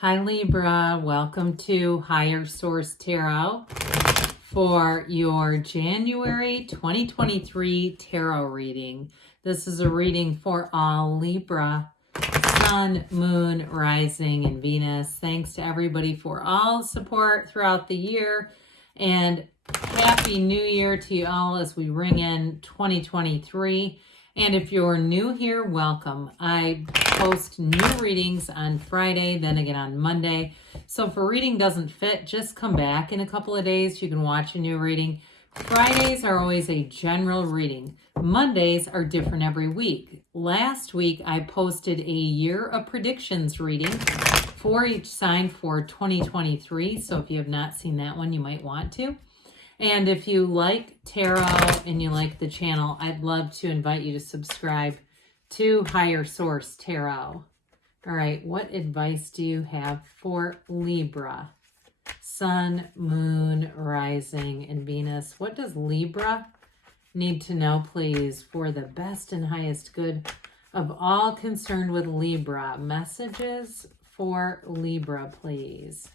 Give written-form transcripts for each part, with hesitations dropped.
Hi Libra, welcome to Higher Source Tarot for your January 2023 tarot reading. This is a reading for all Libra, Sun, Moon, Rising, and Venus. Thanks to everybody for all the support throughout the year, and Happy New Year to you all as we ring in 2023. And if you're new here, welcome. I post new readings on Friday, then again on Monday. So if a reading doesn't fit, just come back in a couple of days. You can watch a new reading. Fridays are always a general reading. Mondays are different every week. Last week, I posted a year of predictions reading for each sign for 2023. So if you have not seen that one, you might want to. And if you like tarot and you like the channel, I'd love to invite you to subscribe to Higher Source Tarot. All right, what advice do you have for Libra? Sun, Moon, Rising, and Venus. What does Libra need to know, please, for the best and highest good of all concerned with Libra? Messages for Libra, please.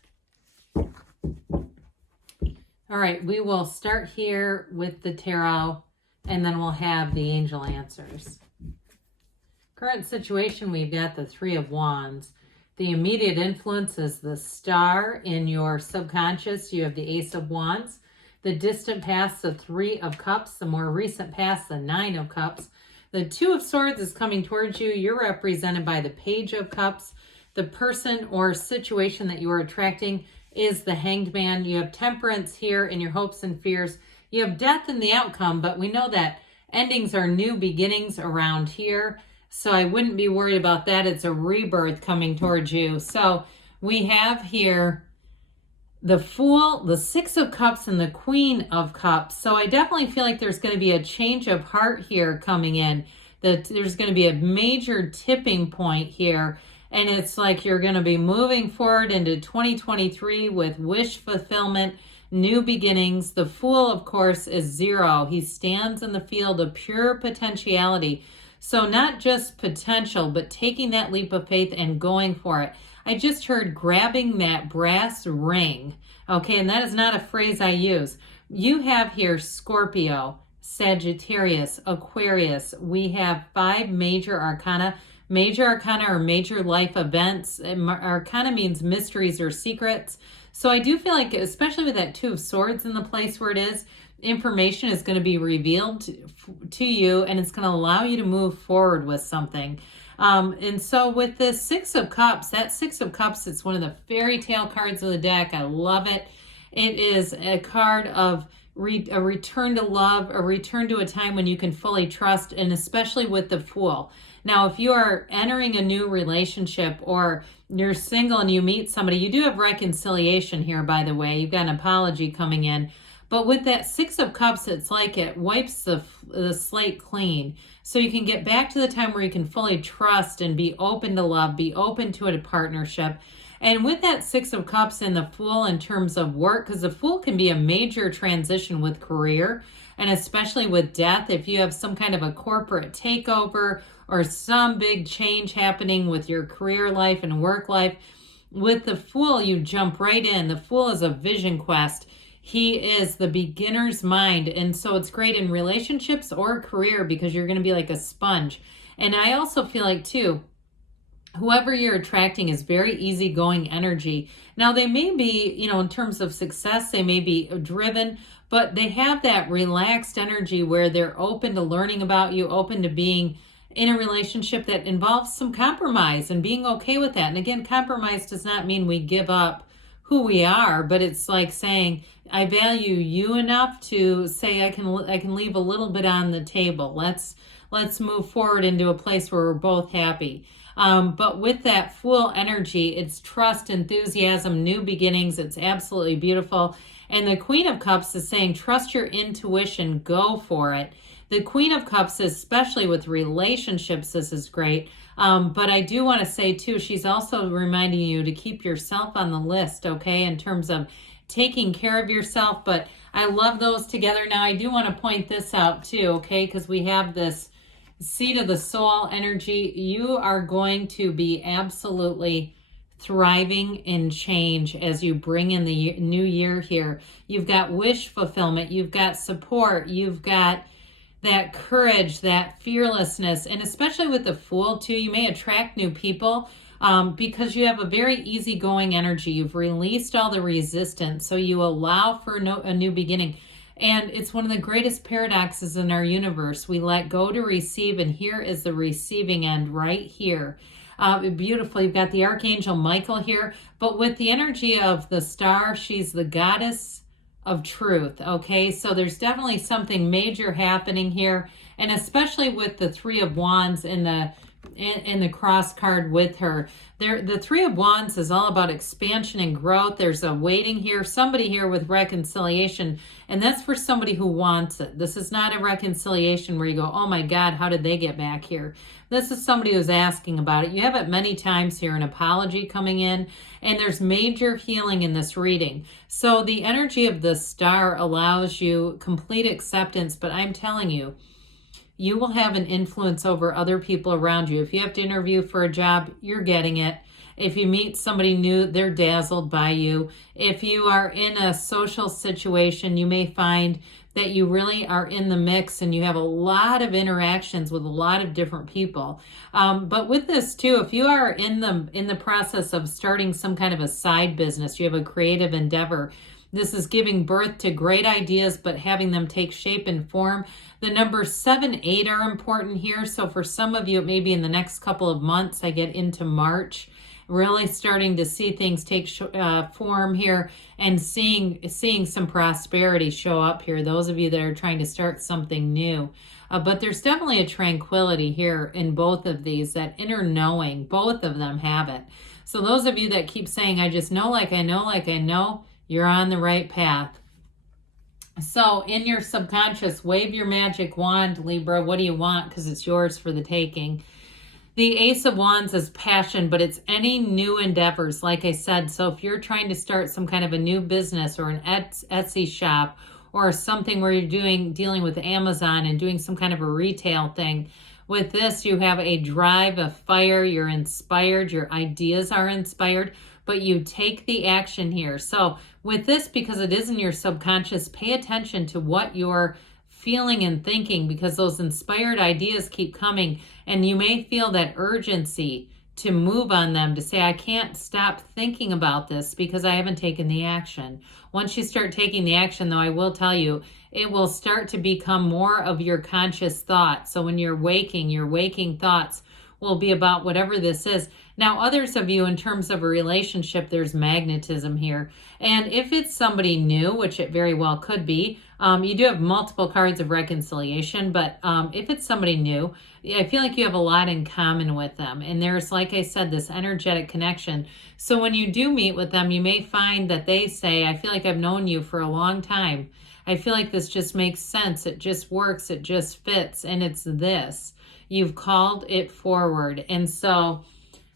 All right, we will start here with the tarot, and then we'll have the angel answers. Current situation, we've got the Three of Wands. The immediate influence is the Star in your subconscious. You have the Ace of Wands. The distant past, the Three of Cups. The more recent past, the Nine of Cups. The Two of Swords is coming towards you. You're represented by the Page of Cups. The person or situation that you are attracting is the Hanged Man. You have Temperance here in your hopes and fears. You have Death in the outcome, but we know that endings are new beginnings around here. So I wouldn't be worried about that. It's a rebirth coming towards you. So we have here the Fool, the Six of Cups, and the Queen of Cups. So I definitely feel like there's going to be a change of heart here coming in. That there's going to be a major tipping point here. And it's like you're going to be moving forward into 2023 with wish fulfillment, new beginnings. The Fool, of course, is zero. He stands in the field of pure potentiality. So not just potential, but taking that leap of faith and going for it. I just heard grabbing that brass ring. Okay, and that is not a phrase I use. You have here Scorpio, Sagittarius, Aquarius. We have 5 major arcana. Major arcana are major life events. Arcana means mysteries or secrets. So I do feel like, especially with that Two of Swords in the place where it is, information is going to be revealed to you, and it's going to allow you to move forward with something. And so with the Six of Cups, that Six of Cups, it's one of the fairy tale cards of the deck. I love it. It is a card of a return to love, a return to a time when you can fully trust, and especially with the Fool. Now, if you are entering a new relationship or you're single and you meet somebody, you do have reconciliation here, by the way. You've got an apology coming in. But with that Six of Cups, it's like it wipes the slate clean. So you can get back to the time where you can fully trust and be open to love, be open to a partnership. And with that Six of Cups and the Fool in terms of work, because the Fool can be a major transition with career, and especially with death, if you have some kind of a corporate takeover or some big change happening with your career life and work life, with the Fool, you jump right in. The Fool is a vision quest. He is the beginner's mind. And so it's great in relationships or career because you're going to be like a sponge. And I also feel like, too, whoever you're attracting is very easygoing energy. Now, they may be, in terms of success, they may be driven, but they have that relaxed energy where they're open to learning about you, open to being in a relationship that involves some compromise and being okay with that. And again, compromise does not mean we give up who we are, but it's like saying, I value you enough to say I can leave a little bit on the table. Let's move forward into a place where we're both happy. But with that Fool energy, it's trust, enthusiasm, new beginnings. It's absolutely beautiful. And the Queen of Cups is saying, trust your intuition, go for it. The Queen of Cups, especially with relationships, this is great. But I do want to say, too, she's also reminding you to keep yourself on the list, okay, in terms of taking care of yourself. But I love those together. Now, I do want to point this out, too, okay, because we have this seed of the soul energy. You are going to be absolutely thriving in change as you bring in the new year here. You've got wish fulfillment, you've got support, you've got that courage, that fearlessness, and especially with the Fool too, you may attract new people because you have a very easygoing energy. You've released all the resistance, so you allow for a new beginning. And it's one of the greatest paradoxes in our universe. We let go to receive, and here is the receiving end right here. Beautiful. You've got the Archangel Michael here, but with the energy of the star, she's the goddess of truth. Okay, so there's definitely something major happening here, and especially with the Three of Wands in the cross card with her. The Three of Wands is all about expansion and growth. There's a waiting here, somebody here with reconciliation, and that's for somebody who wants it. This is not a reconciliation where you go, oh my God, how did they get back here? This is somebody who's asking about it. You have it many times here, an apology coming in, and there's major healing in this reading. So the energy of the star allows you complete acceptance, but I'm telling you, you will have an influence over other people around you. If you have to interview for a job, you're getting it. If you meet somebody new, they're dazzled by you. If you are in a social situation, you may find that you really are in the mix and you have a lot of interactions with a lot of different people. But with this too, if you are in the process of starting some kind of a side business, you have a creative endeavor, this is giving birth to great ideas, but having them take shape and form. The numbers 7, 8 are important here. So for some of you, it may be in the next couple of months. I get into March, really starting to see things take form here and seeing some prosperity show up here. Those of you that are trying to start something new. But there's definitely a tranquility here in both of these, that inner knowing. Both of them have it. So those of you that keep saying, I just know like I know, you're on the right path. So in your subconscious, wave your magic wand, Libra. What do you want? Because it's yours for the taking. The Ace of Wands is passion, but it's any new endeavors, like I said. So if you're trying to start some kind of a new business or an Etsy shop or something where you're dealing with Amazon and doing some kind of a retail thing, with this you have a drive, a fire, you're inspired, your ideas are inspired, but you take the action here. So with this, because it is in your subconscious, pay attention to what you're feeling and thinking, because those inspired ideas keep coming and you may feel that urgency to move on them, to say, I can't stop thinking about this because I haven't taken the action. Once you start taking the action, though, I will tell you, it will start to become more of your conscious thought. So when you're waking, your waking thoughts will be about whatever this is. Now, others of you, in terms of a relationship, there's magnetism here. And if it's somebody new, which it very well could be, you do have multiple cards of reconciliation, but if it's somebody new, I feel like you have a lot in common with them. And there's, like I said, this energetic connection. So when you do meet with them, you may find that they say, I feel like I've known you for a long time. I feel like this just makes sense. It just works. It just fits. And it's this. You've called it forward. And so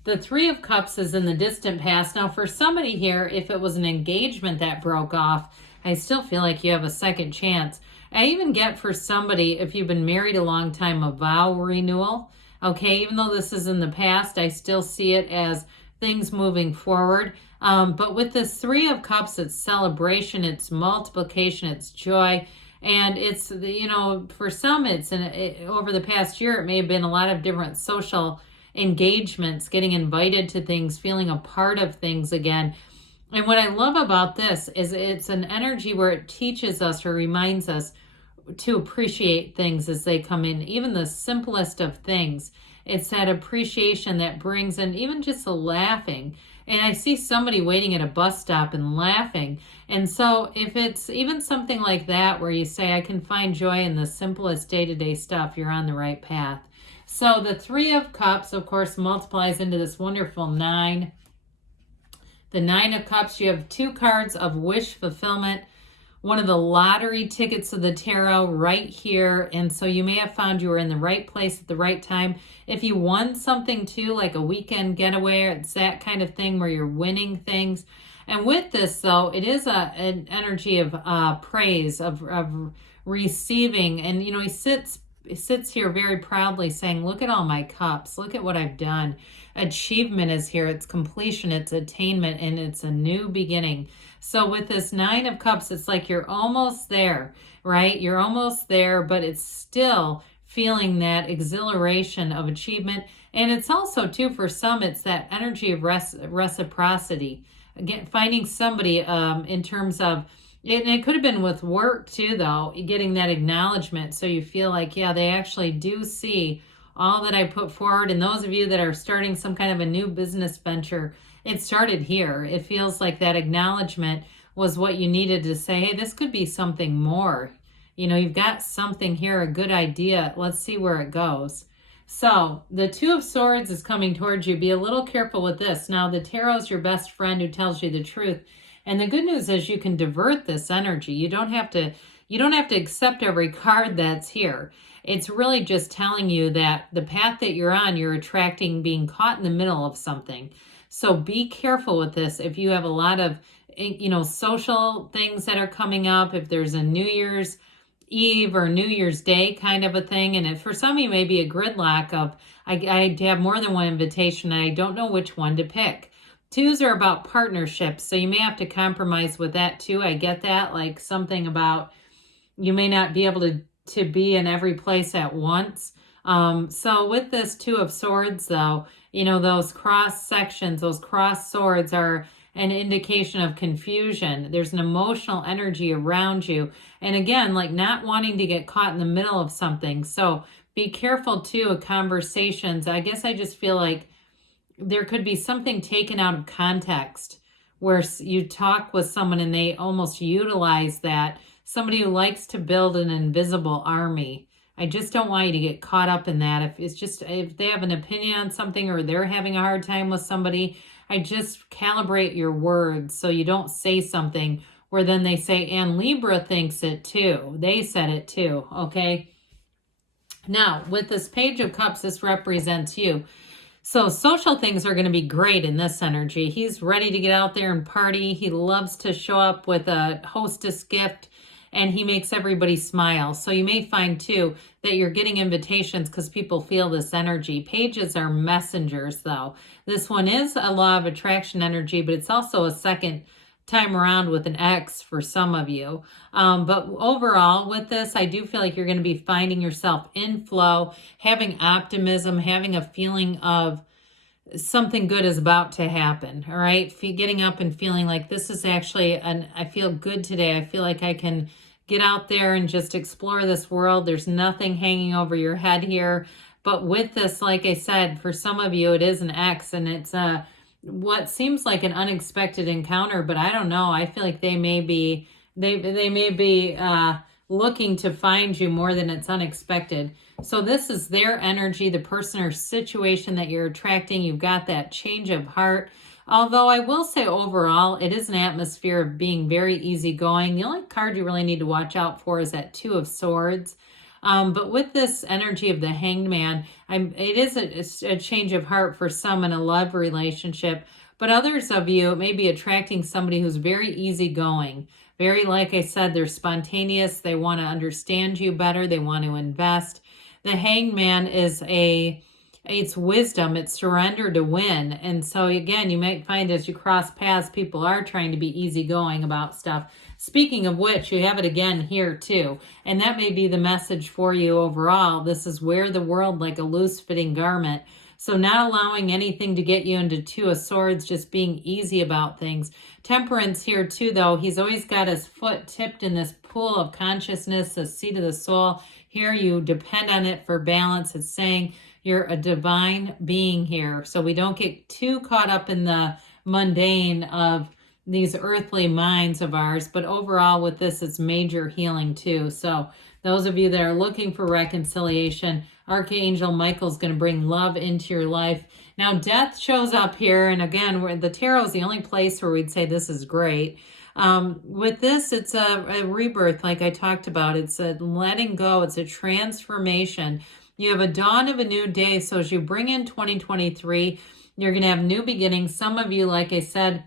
the Three of Cups is in the distant past. Now, for somebody here, if it was an engagement that broke off, I still feel like you have a second chance. I even get for somebody, if you've been married a long time, a vow renewal. Okay, even though this is in the past, I still see it as things moving forward. But with this Three of Cups, it's celebration, it's multiplication, it's joy. And it's, for some, over the past year, it may have been a lot of different social engagements, getting invited to things, feeling a part of things again. And what I love about this is it's an energy where it teaches us or reminds us to appreciate things as they come in, even the simplest of things. It's that appreciation that brings in even just a laughing. And I see somebody waiting at a bus stop and laughing. And so if it's even something like that where you say, I can find joy in the simplest day-to-day stuff, you're on the right path. So the Three of Cups, of course, multiplies into this wonderful 9. The 9 of Cups, you have 2 cards of wish fulfillment, one of the lottery tickets of the tarot right here. And so you may have found you were in the right place at the right time. If you won something too, like a weekend getaway, it's that kind of thing where you're winning things. And with this, though, it is an energy of praise, of receiving. And, he sits here very proudly saying, look at all my cups. Look at what I've done. achievement is here. It's completion, it's attainment, and it's a new beginning. So with this Nine of Cups, it's like you're almost there, right? You're almost there, but it's still feeling that exhilaration of achievement. And it's also, too, for some, it's that energy of reciprocity. Again, finding somebody in terms of, and it could have been with work, too, though, getting that acknowledgement. So you feel like, yeah, they actually do see all that I put forward. And those of you that are starting some kind of a new business venture, it started here. It feels like that acknowledgement was what you needed to say, hey, this could be something more. You know, you've got something here, a good idea. Let's see where it goes. So the Two of Swords is coming towards you. Be a little careful with this. Now, the tarot is your best friend who tells you the truth. And the good news is you can divert this energy. You don't have to accept every card that's here. It's really just telling you that the path that you're on, you're attracting being caught in the middle of something. So be careful with this. If you have a lot of, you know, social things that are coming up, if there's a New Year's Eve or New Year's Day kind of a thing, and for some of you may be a gridlock of, I have more than one invitation and I don't know which one to pick. Twos are about partnerships, so you may have to compromise with that too. I get that, like something about you may not be able to be in every place at once. So with this Two of Swords, though, you know, those cross sections, those cross swords are an indication of confusion. There's an emotional energy around you. And again, like not wanting to get caught in the middle of something. So be careful too of conversations. I guess I just feel like there could be something taken out of context where you talk with someone and they almost utilize that. Somebody who likes to build an invisible army. I just don't want you to get caught up in that. If they have an opinion on something or they're having a hard time with somebody, I just calibrate your words so you don't say something where then they say, and Libra thinks it too. They said it too, okay? Now, with this Page of Cups, this represents you. So social things are going to be great in this energy. He's ready to get out there and party. He loves to show up with a hostess gift, and he makes everybody smile. So you may find, too, that you're getting invitations because people feel this energy. Pages are messengers, though. This one is a law of attraction energy, but it's also a second time around with an X for some of you. But overall, with this, I do feel like you're going to be finding yourself in flow, having optimism, having a feeling of something good is about to happen, all right? Getting up and feeling like this is actually, I feel good today. I feel like I can get out there and just explore this world. There's nothing hanging over your head here. But with this, like I said, for some of you, it is an X, and it's what seems like an unexpected encounter, but I don't know. I feel like they may be looking to find you more than it's unexpected. So this is their energy, the person or situation that you're attracting. You've got that change of heart. Although I will say overall, it is an atmosphere of being very easygoing. The only card you really need to watch out for is that Two of Swords. But with this energy of the Hanged Man, it is a change of heart for some in a love relationship. But others of you, it may be attracting somebody who's very easygoing. Very, like I said, they're spontaneous. They want to understand you better. They want to invest. The Hanged Man is it's wisdom, it's surrender to win. And so again, you might find as you cross paths, people are trying to be easygoing about stuff. Speaking of which, you have it again here too. And that may be the message for you overall. This is wear the world like a loose fitting garment. So not allowing anything to get you into Two of Swords, just being easy about things. Temperance here too, though. He's always got his foot tipped in this pool of consciousness, the seat of the soul. Here you depend on it for balance. It's saying you're a divine being here. So we don't get too caught up in the mundane of these earthly minds of ours. But overall with this, it's major healing too. So those of you that are looking for reconciliation, Archangel Michael's going to bring love into your life. Now, death shows up here. And again, the tarot is the only place where we'd say this is great. With this, it's a rebirth, like I talked about. It's a letting go. It's a transformation. You have a dawn of a new day. So as you bring in 2023, you're going to have new beginnings. Some of you, like I said,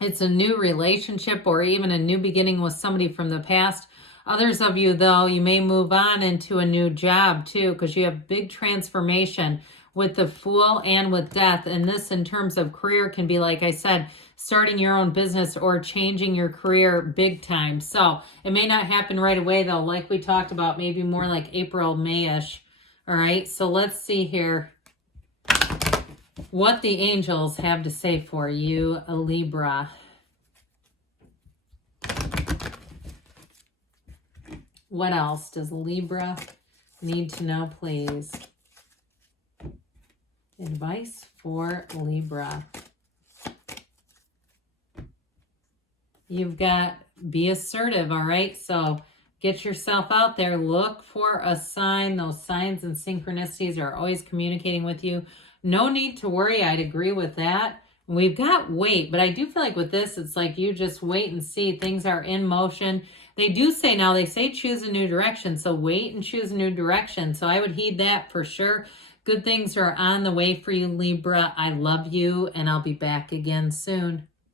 it's a new relationship or even a new beginning with somebody from the past. Others of you, though, you may move on into a new job too, because you have big transformation with the Fool and with Death. And this, in terms of career, can be, like I said, starting your own business or changing your career big time. So it may not happen right away, though, like we talked about, maybe more like April, May-ish. All right, so let's see here what the angels have to say for you, Libra. What else does Libra need to know, please? Advice for Libra. You've got, be assertive, all right? So get yourself out there. Look for a sign. Those signs and synchronicities are always communicating with you. No need to worry. I'd agree with that. We've got wait, but I do feel like with this, it's like you just wait and see. Things are in motion. They do say now, they say choose a new direction. So wait and choose a new direction. So I would heed that for sure. Good things are on the way for you, Libra. I love you, and I'll be back again soon.